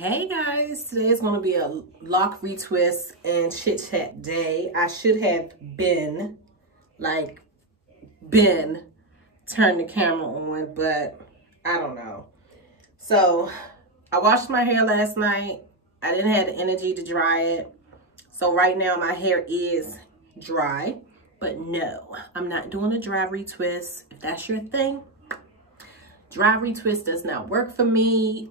Hey guys, today is going to be a Loc Retwist and Chitchat day. I should have been turn the camera on, but I don't know. So I washed my hair last night. I didn't have the energy to dry it. So right now my hair is dry, but no, I'm not doing a dry retwist. If that's your thing, dry retwist does not work for me.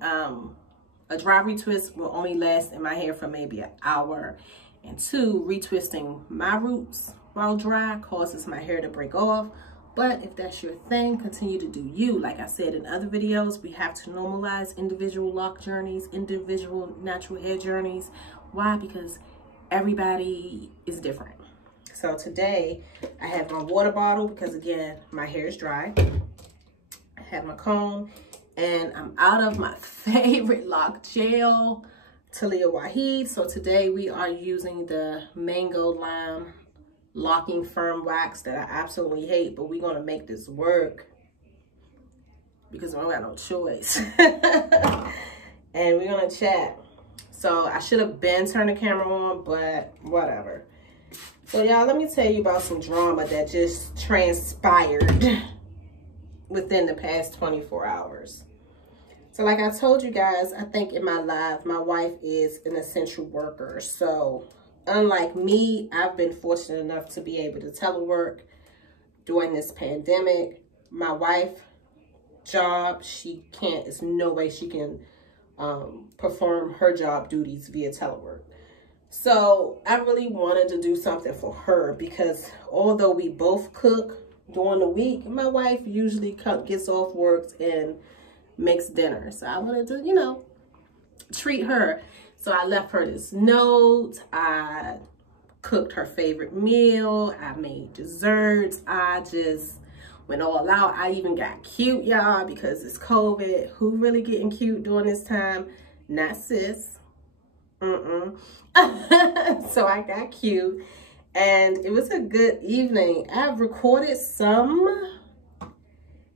A dry retwist will only last in my hair for maybe an hour. And two, retwisting my roots while dry causes my hair to break off. But if that's your thing, continue to do you. Like I said in other videos, we have to normalize individual lock journeys, individual natural hair journeys. Why? Because everybody is different. So today I have my water bottle because again, my hair is dry. I have my comb. And I'm out of my favorite lock gel, Talia Waheed. So today we are using the Mango Lime Locking Firm Wax that I absolutely hate, but we're gonna make this work because I don't got no choice. And we're gonna chat. So I should have been turned the camera on, but whatever. So y'all, let me tell you about some drama that just transpired within the past 24 hours. So like I told you guys, I think in my life, my wife is an essential worker. So unlike me, I've been fortunate enough to be able to telework during this pandemic. My wife's job, there's no way she can perform her job duties via telework. So I really wanted to do something for her because although we both cook during the week, my wife usually gets off work and makes dinner. So I wanted to, you know, treat her. So I left her this note. I cooked her favorite meal. I made desserts. I just went all out. I even got cute, y'all, because it's COVID. Who really getting cute during this time? Not sis. So I got cute. And it was a good evening. I've recorded some.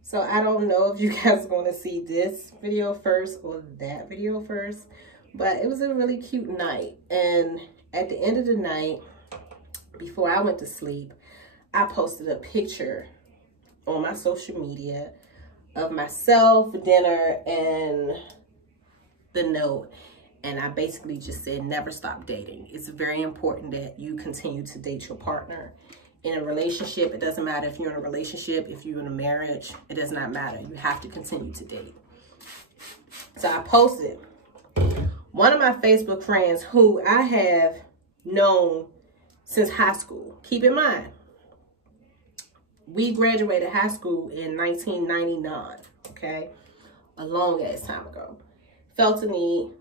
So I don't know if you guys want to see this video first or that video first. But it was a really cute night. And at the end of the night, before I went to sleep, I posted a picture on my social media of myself, dinner, and the note. And I basically just said, never stop dating. It's very important that you continue to date your partner. In a relationship, it doesn't matter if you're in a relationship, if you're in a marriage, it does not matter. You have to continue to date. So I posted. One of my Facebook friends who I have known since high school. Keep in mind, we graduated high school in 1999, okay? A long ass time ago. Felt the need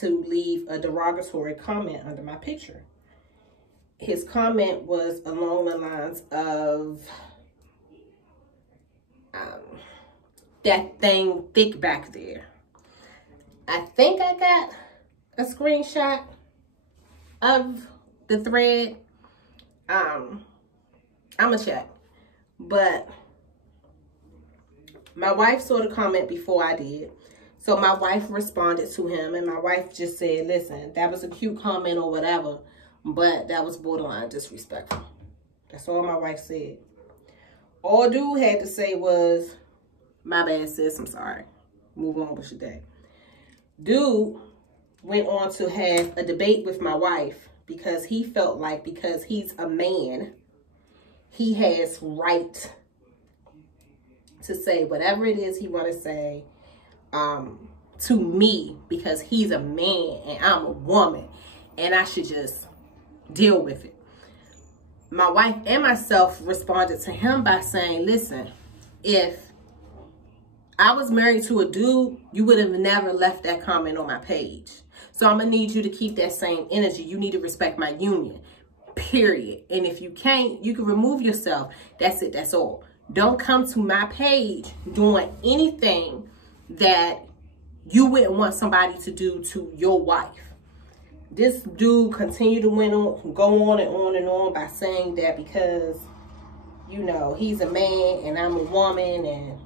to leave a derogatory comment under my picture. His comment was along the lines of, that thing thick back there. I think I got a screenshot of the thread. I'ma check. But my wife saw the comment before I did. So my wife responded to him, and my wife just said, listen, that was a cute comment or whatever, but that was borderline disrespectful. That's all my wife said. All dude had to say was, my bad, sis, I'm sorry. Move on with your day. Dude went on to have a debate with my wife because he felt like because he's a man, he has right to say whatever it is he want to say to me because he's a man and I'm a woman and I should just deal with it. My wife and myself responded to him by saying, listen, if I was married to a dude, you would have never left that comment on my page. So I'm going to need you to keep that same energy. You need to respect my union, period. And if you can't, you can remove yourself. That's it. That's all. Don't come to my page doing anything that you wouldn't want somebody to do to your wife. This dude continued to go on and on and on by saying that because, you know, he's a man and I'm a woman and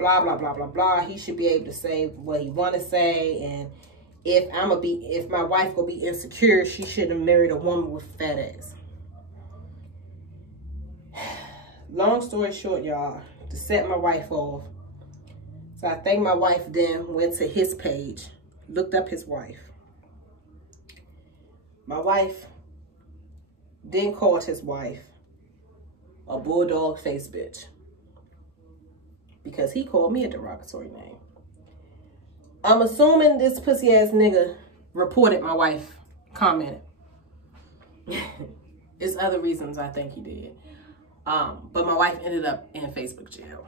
blah, blah, blah, blah, blah. He should be able to say what he want to say. And if my wife will be insecure, she shouldn't have married a woman with fat ass. Long story short, y'all, to set my wife off. So I think my wife then went to his page, looked up his wife. My wife then called his wife a bulldog face bitch because he called me a derogatory name. I'm assuming this pussy ass nigga reported my wife, commented. There's other reasons I think he did. But my wife ended up in Facebook jail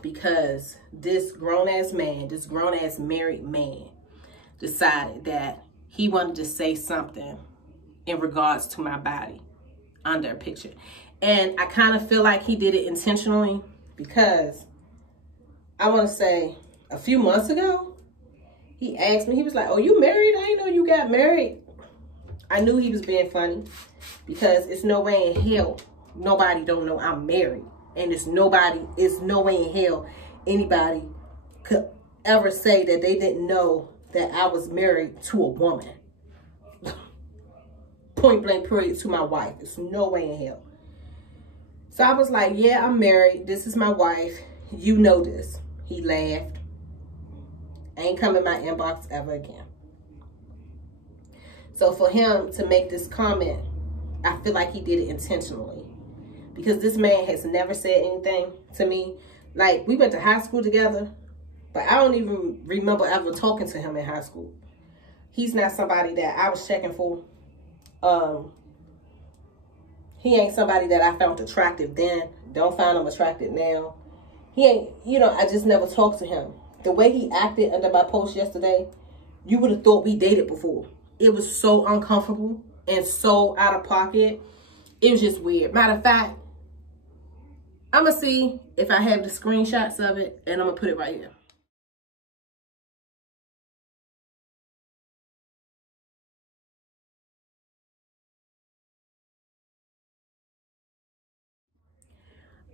because this grown-ass man, this grown-ass married man decided that he wanted to say something in regards to my body under a picture. And I kind of feel like he did it intentionally because I want to say a few months ago, he asked me, he was like, oh, you married? I didn't know you got married. I knew he was being funny because it's no way in hell nobody don't know I'm married. And it's no way in hell anybody could ever say that they didn't know that I was married to a woman. Point blank period, to my wife. It's no way in hell. So I was like, yeah, I'm married. This is my wife. You know this. He laughed. Ain't come in my inbox ever again. So for him to make this comment, I feel like he did it intentionally. Because this man has never said anything to me. Like, we went to high school together, but I don't even remember ever talking to him in high school. He's not somebody that I was checking for. He ain't somebody that I found attractive then. Don't find him attractive now. He ain't, you know, I just never talked to him. The way he acted under my post yesterday, you would have thought we dated before. It was so uncomfortable and so out of pocket. It was just weird. Matter of fact, I'm going to see if I have the screenshots of it, and I'm going to put it right here.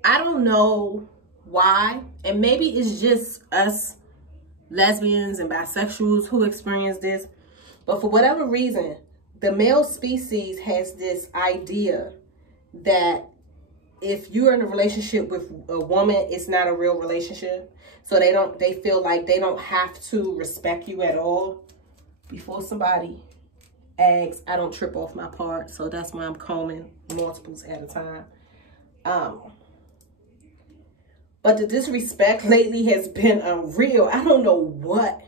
I don't know why, and maybe it's just us lesbians and bisexuals who experience this, but for whatever reason, the male species has this idea that if you're in a relationship with a woman, it's not a real relationship. So they feel like they don't have to respect you at all. Before somebody asks, I don't trip off my part, so that's why I'm combing multiples at a time. But the disrespect lately has been unreal. I don't know what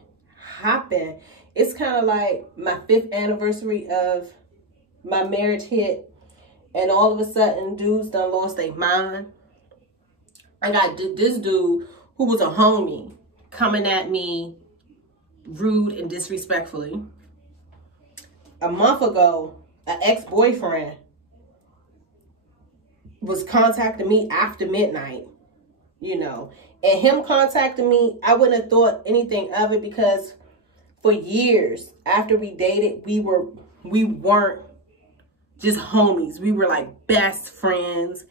happened. It's kind of like my 5th anniversary of my marriage hit, and all of a sudden, dudes done lost their mind. I got this dude who was a homie coming at me rude and disrespectfully. A month ago, an ex-boyfriend was contacting me after midnight, you know. And him contacting me, I wouldn't have thought anything of it because for years after we dated, we weren't just homies. We were like best friends.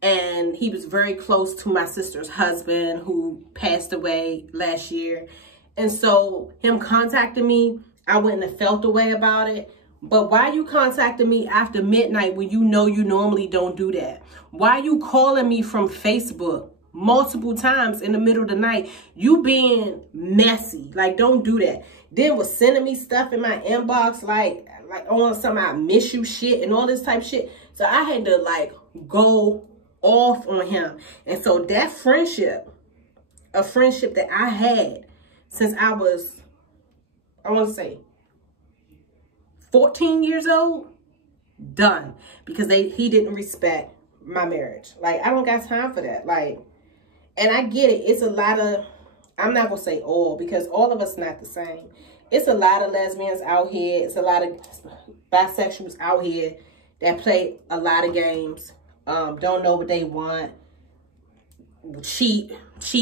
And he was very close to my sister's husband who passed away last year. And so him contacting me, I wouldn't have felt the way about it. But why you contacting me after midnight when you know you normally don't do that? Why you calling me from Facebook multiple times in the middle of the night? You being messy. Like, don't do that. Then was sending me stuff in my inbox like on some I miss you shit and all this type of shit. So I had to like go off on him. And so that friendship, a friendship that I had since I was, I want to say 14 years old, done. Because he didn't respect my marriage. Like, I don't got time for that. Like, and I get it. It's a lot of, I'm not going to say all, because all of us not the same. It's a lot of lesbians out here. It's a lot of bisexuals out here that play a lot of games. Don't know what they want. Cheat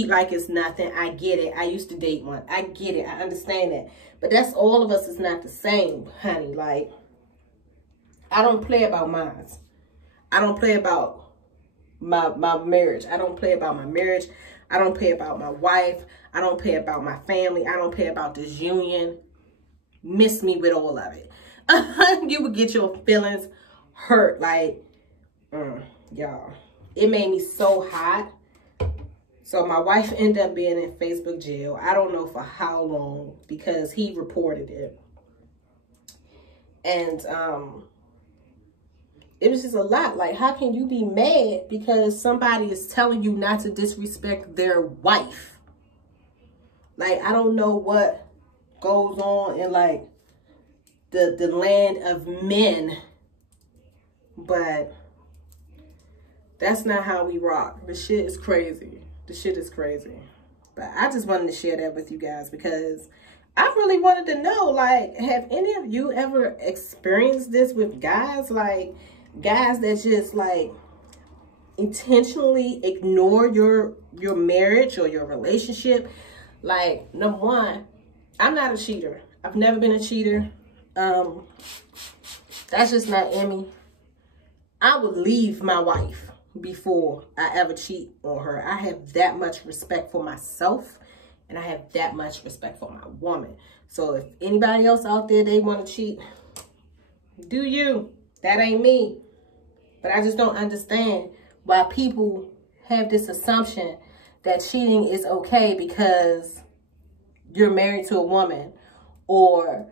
like it's nothing. I get it. I used to date one. I get it. I understand that. But that's all of us is not the same, honey. Like, I don't play about mine. I don't play about my marriage. I don't play about my marriage. I don't pay about my wife. I don't pay about my family. I don't pay about this union. Miss me with all of it. You would get your feelings hurt. Like, y'all. It made me so hot. So my wife ended up being in Facebook jail. I don't know for how long because he reported it. And it was just a lot. Like, how can you be mad because somebody is telling you not to disrespect their wife? Like, I don't know what goes on in, like, the land of men. But that's not how we rock. The shit is crazy. The shit is crazy. But I just wanted to share that with you guys because I really wanted to know, like, have any of you ever experienced this with guys? Like, guys that just, like, intentionally ignore your marriage or your relationship. Like, number one, I'm not a cheater. I've never been a cheater. That's just not in me. I would leave my wife before I ever cheat on her. I have that much respect for myself, and I have that much respect for my woman. So if anybody else out there, they want to cheat, do you. That ain't me. But I just don't understand why people have this assumption that cheating is okay because you're married to a woman, or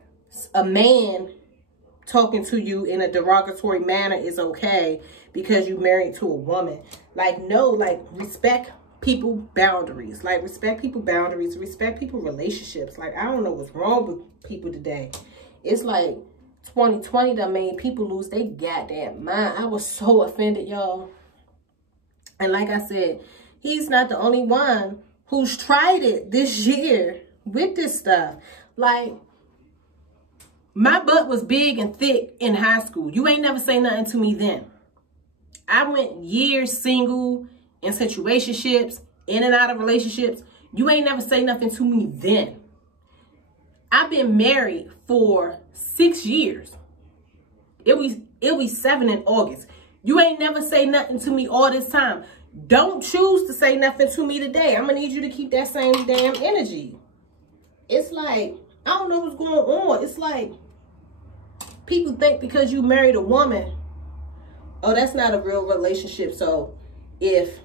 a man talking to you in a derogatory manner is okay because you're married to a woman. Like, no, like, respect people boundaries. Like, respect people boundaries, respect people relationships. Like, I don't know what's wrong with people today. It's like 2020 that made people lose their goddamn mind. I was so offended, y'all. And like I said, he's not the only one who's tried it this year with this stuff. Like, my butt was big and thick in high school. You ain't never say nothing to me then. I went years single, in situationships, in and out of relationships. You ain't never say nothing to me then. I've been married for 6 years. It'll be 7 in August. You ain't never say nothing to me all this time. Don't choose to say nothing to me today. I'm going to need you to keep that same damn energy. It's like, I don't know what's going on. It's like, people think because you married a woman, oh, that's not a real relationship. So if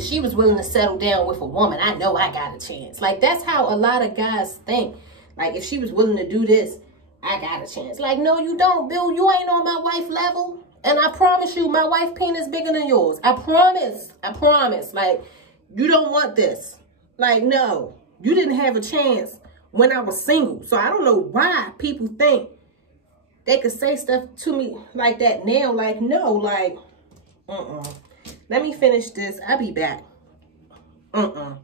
she was willing to settle down with a woman, I know I got a chance. Like, that's how a lot of guys think. Like, if she was willing to do this, I got a chance. Like, no, you don't, Bill. You ain't on my wife level. And I promise you, my wife penis bigger than yours. I promise. I promise. Like, you don't want this. Like, no. You didn't have a chance when I was single. So I don't know why people think they could say stuff to me like that now. Like, no, like, Let me finish this. I'll be back. I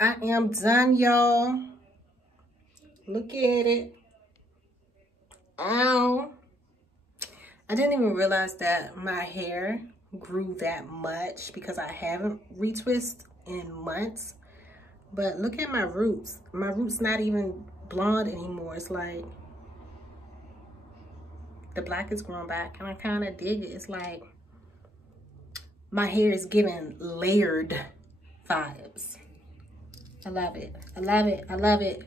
am done, y'all. Look at it. Ow. I didn't even realize that my hair grew that much because I haven't retwisted in months. But look at my roots. My roots not even blonde anymore. It's like the black is growing back, and I kind of dig it. It's like my hair is giving layered vibes. I love it. I love it. I love it.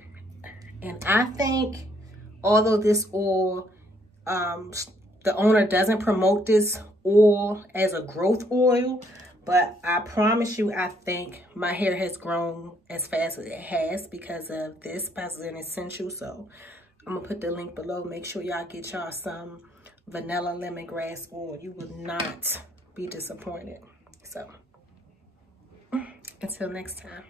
And I think, although this oil, the owner doesn't promote this oil as a growth oil, but I promise you, I think my hair has grown as fast as it has because of this Brazilian Essential. So I'm going to put the link below. Make sure y'all get y'all some vanilla lemongrass oil. You will not be disappointed. So until next time.